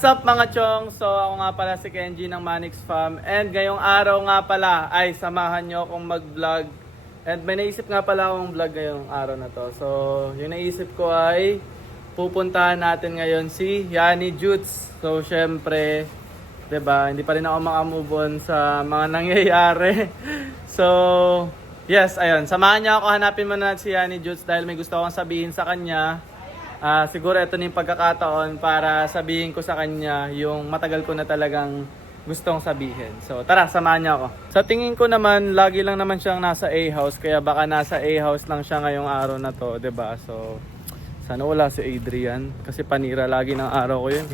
What's up mga chong? So ako nga pala si Kenji ng Manix Farm. And ngayong araw nga pala ay samahan nyo akong mag-vlog. And may naisip nga pala akong vlog ngayong araw na to. So yung naisip ko ay pupuntahan natin ngayon si Yani Jutes. So syempre, 'di ba, hindi pa rin ako makamove on sa mga nangyayari. So yes, ayun. Samahan niyo ako, hanapin mo na si Yani Jutes dahil may gusto akong sabihin sa kanya. Siguro ito na yung pagkakataon para sabihin ko sa kanya yung matagal ko na talagang gustong sabihin. So tara, samahan niya ako. Sa tingin ko naman, lagi lang naman siyang nasa A-house. Kaya baka nasa A-house lang siya ngayong araw na to, 'di ba? So sana wala si Adrian. Kasi panira lagi ng araw ko yun.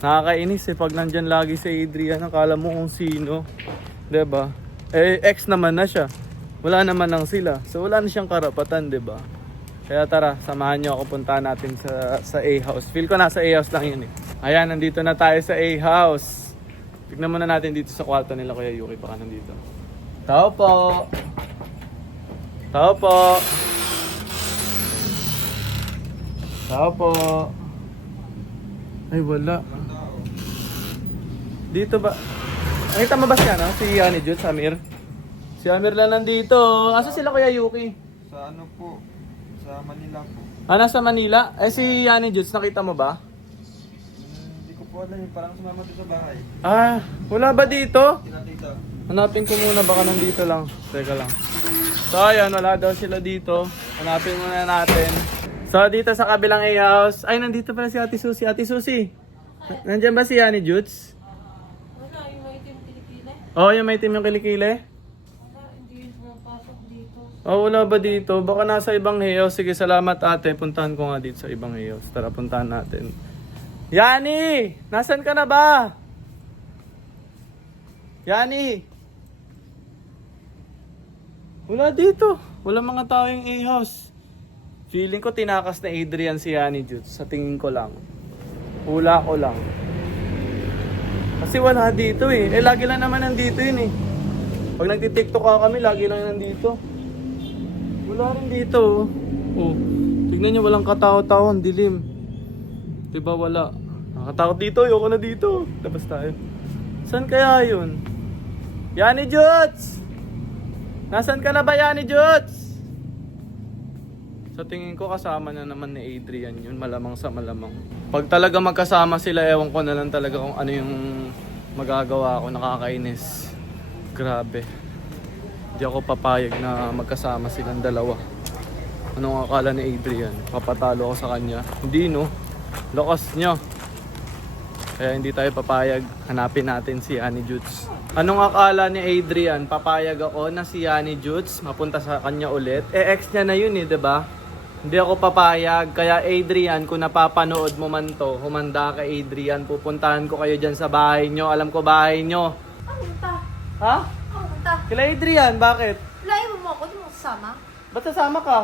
Nakakainis pag nandyan lagi si Adrian. Akala mo kung sino, 'di ba? Ex naman na siya. Wala naman lang sila. So wala na siyang karapatan, 'di ba? Kaya tara, samahan nyo ako, punta natin sa A-house. Feel ko nasa A-house lang yun eh. Ayan, nandito na tayo sa A-house. Tignan muna natin dito sa kwarto nila, Kuya Yuki, baka nandito. Tao po! Tao po! Tao po! Ay, wala. Dito ba? Nakita mo ba siya, no? Si Yani Jutes, Amir? Si Amir lang nandito. Asa sila, Kuya Yuki? Sa ano po? Sa Manila po. Nasa Manila? Si Yani Jutes, nakita mo ba? Hindi ko po alam yung parang sumama doon sa bahay. Wala ba dito? Kinakita. Hanapin ko muna, baka nandito lang. Teka lang. So ayan, wala daw sila dito. Hanapin muna natin. So dito sa kabilang A-house. Ay, nandito pala si Ate Susie. Ate Susie, nandyan ba si Yani Jutes? Wala, yung may itim kilikili. Oo, yung may team yung kilikili. Wala, hindi yun pumapasok dito. Wala ba dito? Baka nasa ibang A-house. Sige, salamat ate. Puntahan ko nga dito sa ibang A-house. Tara, puntahan natin. Yani! Nasaan ka na ba? Yani! Wala dito. Wala mga tao yung A-house. Feeling ko tinakas na Adrian si Yani Jutes. Sa tingin ko lang. Hula ko lang. Kasi wala dito eh. Lagi lang naman nandito yun eh. Pag nagtitiktok ka kami, lagi lang nandito. Wala rin dito. Oh. Tignan nyo, walang katao-tao. Ang dilim. Diba wala? Nakatakot dito. Ayoko na dito. Labas tayo. Saan kaya yun? Yani Jutes! Nasaan ka na ba, Yani Jutes? Sa tingin ko kasama na naman ni Adrian yun. Malamang sa malamang. Pag talaga magkasama sila, ewan ko na lang talaga kung ano yung magagawa ko. Nakakainis. Grabe. Hindi ako papayag na magkasama silang dalawa. Anong akala ni Adrian? Papatalo ako sa kanya? Hindi, no? Lakas niya. Kaya hindi tayo papayag. Hanapin natin si Yani Jutes. Anong akala ni Adrian? Papayag ako na si Yani Jutes mapunta sa kanya ulit? Ex niya na yun eh, diba? Hindi ako papayag. Kaya Adrian, kung napapanood mo man to, humanda ka Adrian. Pupuntahan ko kayo dyan sa bahay nyo. Alam ko bahay nyo. Ang punta. Ha? Ang punta. Kila Adrian, bakit? Layo mo ako, di mo kasama. Ba't sasama ka?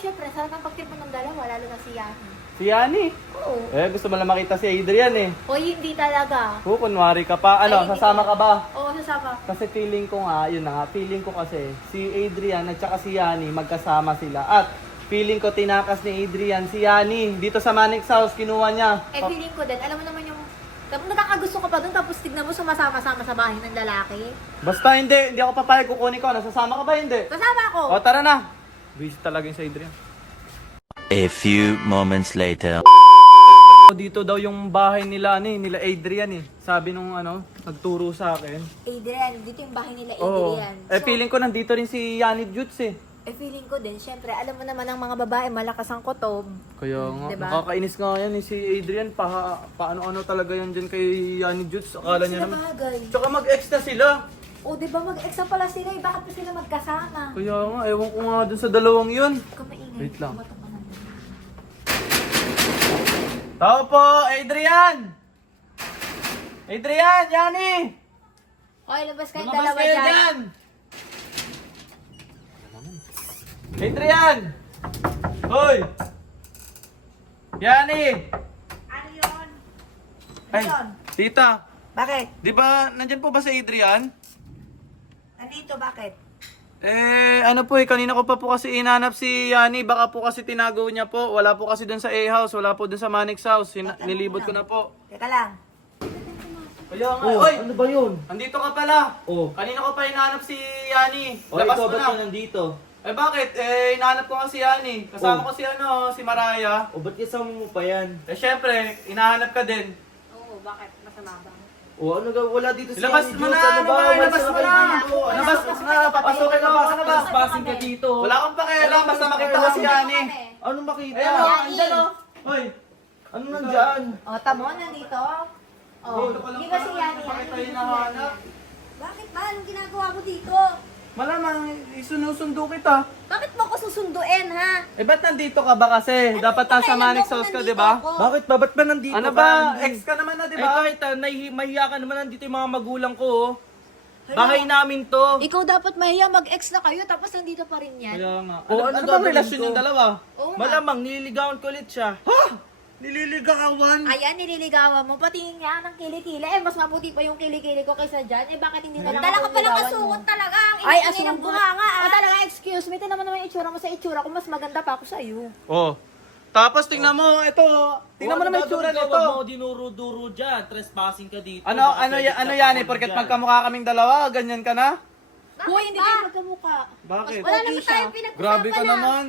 Syempre, sarap ng pagtrip mo ng dalawa, lalo na si Yani. Si Yani. Oo. Gusto mo lang makita si Adrian eh. Hoy, hindi talaga. Kunwari ka pa. Ay, hindi Sasama ka ba? Oo, sasama. Kasi feeling ko nga, yun na nga, feeling ko kasi si Adrian at saka si Yani magkasama sila. At feeling ko tinakas ni Adrian si Yani dito sa Manix house, kinuha niya. Feeling ko din, alam mo naman yung nakakagusto ka pa dun, tapos tignan mo sumasama-sama sa bahay ng lalaki. Basta hindi ako papayag, kukunin ko. Nasasama ka ba hindi? Kasama ako. O tara na. Busy talaga yung sa Adrian. A few moments later. Dito daw yung bahay nila nila Adrian eh. Sabi nung nagturo sa akin. Adrian, dito yung bahay nila Oo. Adrian. Feeling ko nandito rin si Yani Jutes eh. Feeling ko din, syempre, alam mo naman ang mga babae, malakas ang kotob. Kaya nga, Diba? nakakainis nga yan eh, si Adrian. Paano-ano talaga yan dyan kay Yani Jutes. Akala niya Sila naman. bagay. Tsaka mag-ex na sila. O, di ba mag-ex na pala sila eh, bakit pa sila magkasama? Kaya nga, ewan ko nga dun sa dalawang yun. Huwag ka maingay. Wait lang. Tumatak ka naman. Tao po, Adrian! Adrian, Yani! Hoy, labas kayong Lumabas dalawa kayo dyan. dyan! Adrian! Hoy! Yani! Ano yun? Ay, Yun. tita, Bakit? di ba nandyan po ba si Adrian? Nandito, bakit? Ano po kanina ko pa po kasi inanap si Yani, baka po kasi tinago niya po. Wala po kasi dun sa A-house, wala po dun sa Manix house. Nilibot ko na po. Teka lang. Kaya nga, Oh, oy! ano ba yun? Andito ka pala. Oh. Kanina ko pa hinahanap si Yani. O, Labas ikaw mo ba't na. ka nandito? Eh bakit? Eh, hinahanap ko nga si Yani. Kasama Oh. ko si si Maraya. O, ba't kasama mo pa yan? Eh syempre, hinahanap ka din. Oo, bakit? Masama ba? O, ano ga? Wala dito si Ilabas Ani mo Diyos. na, Ano ba? ilabas Wala mo kayo na. dito. Ilabas mo na, papasukin na ba? Ano ba? Trespassing ka dito. Wala akong pakialam, basta makita ko si Yani. Ano makita? Ayan o, Yani. andyan o. Hoy, Ano nandyan? O, tamo, nandito. O, dito ka lang di ba si pala, Yani? bakit tayo Hindi ko nahanap? yan. Bakit ba? Anong ginagawa mo dito? Malamang isunusundo kita. Bakit mo ako susunduin, ha? Eh ba't nandito ka ba kasi? Dapat nasa Manix House ka, di ba? Bakit ba? Ba't ba nandito Ano ka? ba? Hindi. Ex ka naman na, di Eh ba? kahit mahiya ka naman, nandito yung mga magulang ko, oh. Bahay namin to. Ikaw dapat mahiya mag-ex na kayo, tapos nandito pa rin yan. Kaya nga. Oh, Ano, ano ano bang gagawin relasyon ko? yung dalawa? Oo nga. Malamang, nililigawan ko ulit siya. Ha? Nililigawan? Ayan, nililigawan mo. Patingin nga ng kilikili. Eh, mas mabuti pa yung kilikili ko kaysa dyan. Eh, bakit hindi na lang Dala ka palang niligawan asungot mo? talaga. Ang Ay, ingay ng asungot. bunganga Ah, ah. talaga, excuse me. Tingnan mo naman yung itsura mo sa itsura ko. Mas maganda pa ako sa iyo. Oh. Tapos tingnan mo, ito. Tingnan mo naman yung itsura nito. Huwag mo dinuro-duro dyan. Trespassing ka dito. Ano, Baka pwede ano ka yan eh, tawag porket dyan. magkamukha kaming dalawa, ganyan ka na? Hoy, hindi tayo magkamukha. Bakit? Wala naman tayong pinag-usapan Grabe ka ah. naman.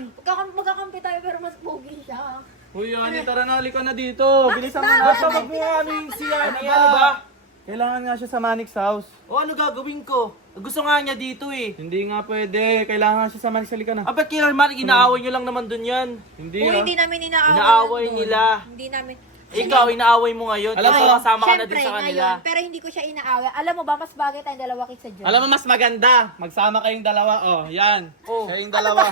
Magkakampi tayo pero mas pogi siya. Uy, Yani, tara na, halika na dito. Bilisan mo na. Ba't ba wag mo nga ano yung siya? Ano Ano ba? Kailangan nga siya sa Manix House. O ano gagawin ko? Gusto nga niya dito eh. Hindi nga pwede. Kailangan nga siya sa Manix. Halika na. Ah, ba't kailangan inaaway nyo lang naman dun yan? Hindi Hoy, ah. hindi namin inaaway. Inaaway doon. nila. Hindi namin. Ikaw, inaaway mo ngayon. Alam Kasi mo, kasama ka na din Siyempre, sa kanila. ngayon, pero hindi ko siya inaaway. Alam mo ba, mas bagay tayong dalawa kaysa dyan. Alam mo, mas maganda. Magsama kayong dalawa. Oh, yan. Oh. Kayong dalawa.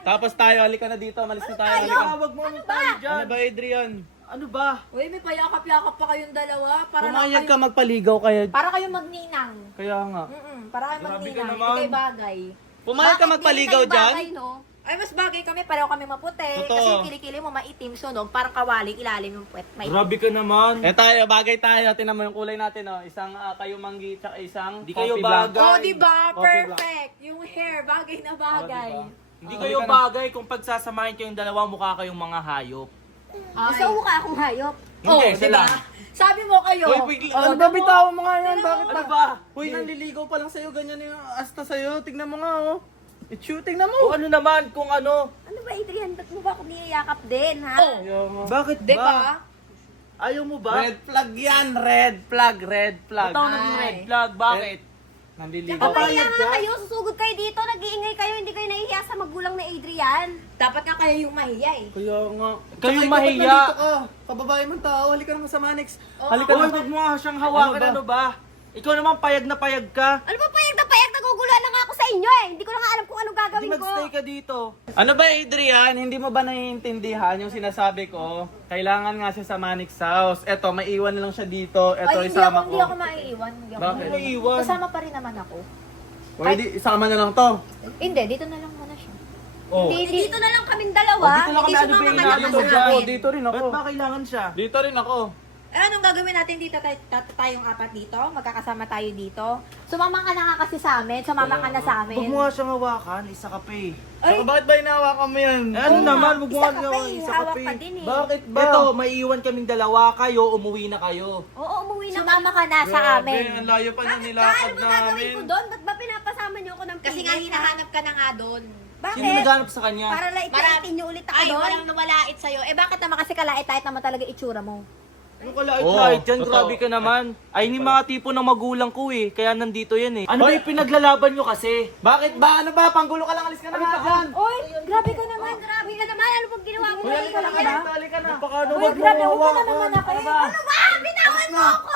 Tapos tayo, halika na dito. Malis na tayo. Halika na. Wag mo ano tayo dyan. Ano ba, Adrian? Ano ba? Uy, may payakap-yakap pa kayong dalawa. Para lang Pumayag ka kayo, magpaligaw kaya. para kayong magninang. Kaya nga. Para kayo Grabe ka magninang. Hindi naman. kayo bagay. Pumayag ka Bakit magpaligaw di kayo dyan? bagay, no? Ay, mas bagay kami. Pareho kami maputi. Totoo. Kasi yung kilikili mo maitim, sunog. Parang kawali, ilalim yung puwet. Maitim. Grabe ka naman. Eh tayo, bagay tayo. Tinan mo yung kulay natin, oh. Isang kayo manggi, tsaka isang Di kayo coffee black. bagay. Oh, di ba? Coffee black. Perfect. Yung hair, bagay na bagay. Hindi Ah, kayo halika na. bagay kung pagsasamahin kayong dalawa mukha kayong mga hayop. Gusto ko ka akong hayop. Hindi, di sila. ba? Sabi mo kayo. Hoy, bigla. Oh, Ano ba, bitawan mo nga yan? Tingnan Bakit mo. Ano ba? Hoy, nanliligaw pa lang sa'yo. Ganyan yung asta sa'yo. Tignan mo nga, oh. Tingnan mo. O ano naman, kung ano. Ano ba, Adrian? Ba't mo ba ako niyayakap din, ha? Oh, Kaya nga. Bakit di ba? Ayaw mo ba? Red flag yan, red flag, red flag. Ba't ako naging red flag? Bakit? Nanliligaw. Tsaka mahiya Papayag nga ka? kayo, susugod kayo dito, nag-iingay kayo, hindi kayo nahihiya sa magulang na Adrian. Dapat nga kayo yung mahiya eh. Kaya nga. Kayong Tsaka ikaw, ba't mahiya. nandito ka? Kababae mong tao. Halika naman sa Manix. Halika Hoy, na. wag mo nga siyang hawakan, Ano ba? ano ba? Ikaw naman payag na payag ka. Ano ba payag na payag? Naguguluhan na nga ako sa inyo eh. Hindi ko na nga alam kung anong Hindi gagawin ko. magstay ka dito. Ano ba, Adrian? Hindi mo ba naiintindihan yung sinasabi ko? Kailangan nga siya sa Manix House. Eto, may iwan na lang siya dito. Eto, Ay, isama hindi ko. ako maiiwan. Hindi ako Bakit? Maiiwan? Kasama pa rin naman ako. Pwede, isama na lang to. Hindi, dito na lang muna siya. Oh. Dito na lang kaming dalawa. Oh, dito lang Hindi kami, ano ba sumama yung ka na dito sa dyan? akin. Dito rin ako. Ba't ba kailangan siya? Dito rin ako. Eh, anong gagawin natin dito? Tayong apat dito? Magkakasama tayo dito? Sumama ka na nga kasi sa amin. Sumama ka na sa Huwag amin. mo nga siyang hawakan, isa ka pa eh. Ay, Saka bakit ba hinahawakan mo yan? Eh, ano Oo naman, nga, huwag mo isa nga ka pa gawin, eh, isa ka hawak pa ka eh. din eh. Bakit ba? Ito, may iwan kaming dalawa, kayo, umuwi na kayo. Oo, umuwi na sumama ka na sa Grabe, amin. ang layo pa na Bakit ba? nilakad Ano ba gagawin namin. ko doon? Ba't ba pinapasama niyo ako ng Kasi pilit, nga ha? hinahanap ka na nga doon. Bakit? Sino naghanap sa kanya? Para lait-laitin niyo ulit ako Ay, doon? walang nawalait sa'yo. Eh, bakit naman kasi kalait-lait naman talaga itsura mo? Ano kalait-lait dyan? Oo, Grabe totoo. ka naman. Ay, ni mga tipo ng magulang ko eh. Kaya nandito yan eh. Ano ba Hoy! yung pinaglalaban nyo kasi? Bakit ba? Ano ba? Panggulo ka lang, alis ka na nga dyan. Oy, grabe ka naman. Grabe ka naman. Ano bang ginawa mo? Hoy, halika na ka na. Halika na. Paano Uy, grabe, huwag ka na naman ako. Ano ba? Bitawan mo ako!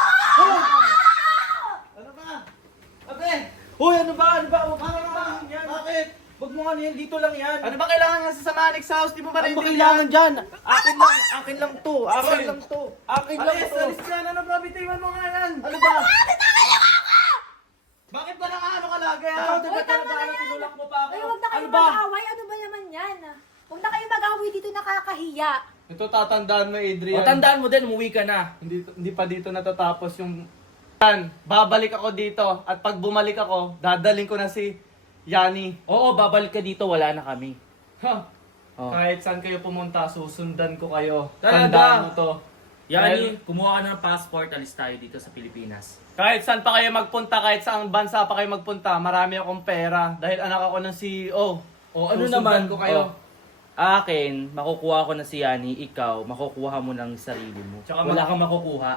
Ano ba? Abe! Hoy, ano ba? Ano ba? Huwag mo nga yan. Bakit? Huwag mo nga yan. Dito lang yan. Ano ba kailangan nga sa Manix House? Di mo ba Ano ba rin kailangan dyan? Akin lang to. Akin lang to. Akin lang Alis, to. alis yan. Ano ba? Bitiwan mo nga yan. Ano ba? Bakit ba nakaano ka lagi? Ikaw, ah? diba talaga ano, tinulak mo pa ako? Ay, huwag na kayo Ano ba? mag-away. Ano ba naman yan? Huwag na kayo mag-away dito, nakakahiya. Ito tatandaan mo, Adrian. O, tandaan mo din, umuwi ka na. Hindi pa dito natatapos yung... Yan, babalik ako dito. At pag bumalik ako, dadaling ko na si Yani. Oo, babalik ka dito, wala na kami. Ha? Oh. Kahit saan kayo pumunta, susundan ko kayo. Talaga? Tandaan mo to. Yani, kumuha ka ng passport, alis tayo dito sa Pilipinas. Kahit saan pa kayo magpunta, kahit saang bansa pa kayo magpunta, marami akong pera. Dahil anak ako ng CEO. O ano Susundan naman, ko kayo. Akin, makukuha ko na si Yani, ikaw, makukuha mo ng sarili mo. Tsaka Wala kang makukuha.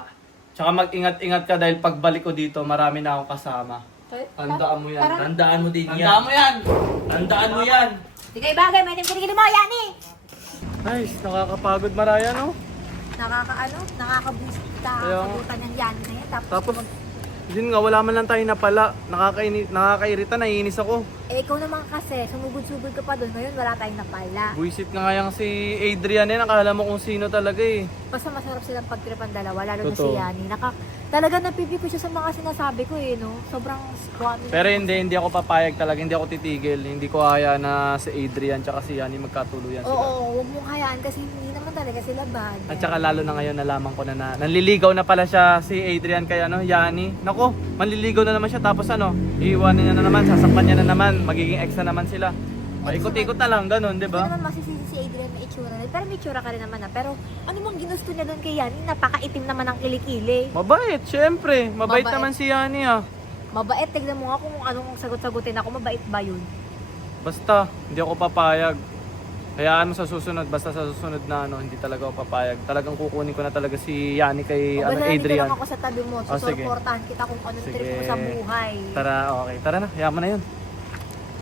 Tsaka mag-ingat-ingat ka dahil pagbalik ko dito, marami na akong kasama. Tandaan mo yan. Tara. Tandaan mo din yan. Tandaan mo yan! Tandaan mo yan. Di kayo bagay, may kinikili mo, Yani! Nice, nakakapagod Maraya, no? Nakaka-boost Kaya nga. kabutan ng Yani na yan. Tapos, yun nga, wala man lang tayo napala. Nakakairita, naiinis ako. Eh, ikaw naman kasi, sumugod-sugod ka pa doon. Ngayon, wala tayong napala. Buisit nga yung si Adrian yan, akala mo kung sino talaga eh. Basta masarap silang pagtripan dalawa, lalo na Totoo. si Yani. Talaga napipiko siya sa mga sinasabi ko eh, no? Sobrang squammy. Pero hindi ako papayag talaga, hindi ako titigil. Hindi ko haya na si Adrian tsaka si Yani magkatuluyan sila. Oo, huwag mong hayaan kasi hindi naman talaga sila bad. At saka lalo na ngayon nalaman ko na nanliligaw na pala siya si Adrian kay Yani. Nako, manliligaw na naman siya tapos iiwanan niya na naman, sasakpan niya na naman, magiging ex na naman sila. Paikot-ikot na lang, ganun, di Hindi ba? naman masisisi si Adrian may itsura na. Pero may itsura ka rin naman na. Pero ano bang ginusto niya doon kay Yani? Napakaitim naman ang kilikili. Mabait, syempre. Mabait Mabait. naman si Yani ah. Mabait, tignan mo nga kung anong sagot-sagutin ako. Mabait ba yun? Basta, hindi ako papayag. Hayaan mo sa susunod, basta sa susunod na hindi talaga ako papayag. Talagang kukunin ko na talaga si Yani kay O basta nandito Adrian. lang ako sa tabi mo. Oh, sige. Susuportahan kita kung anong Sige. trip mo sa buhay. Tara, okay. Tara na, hayaan mo na yun.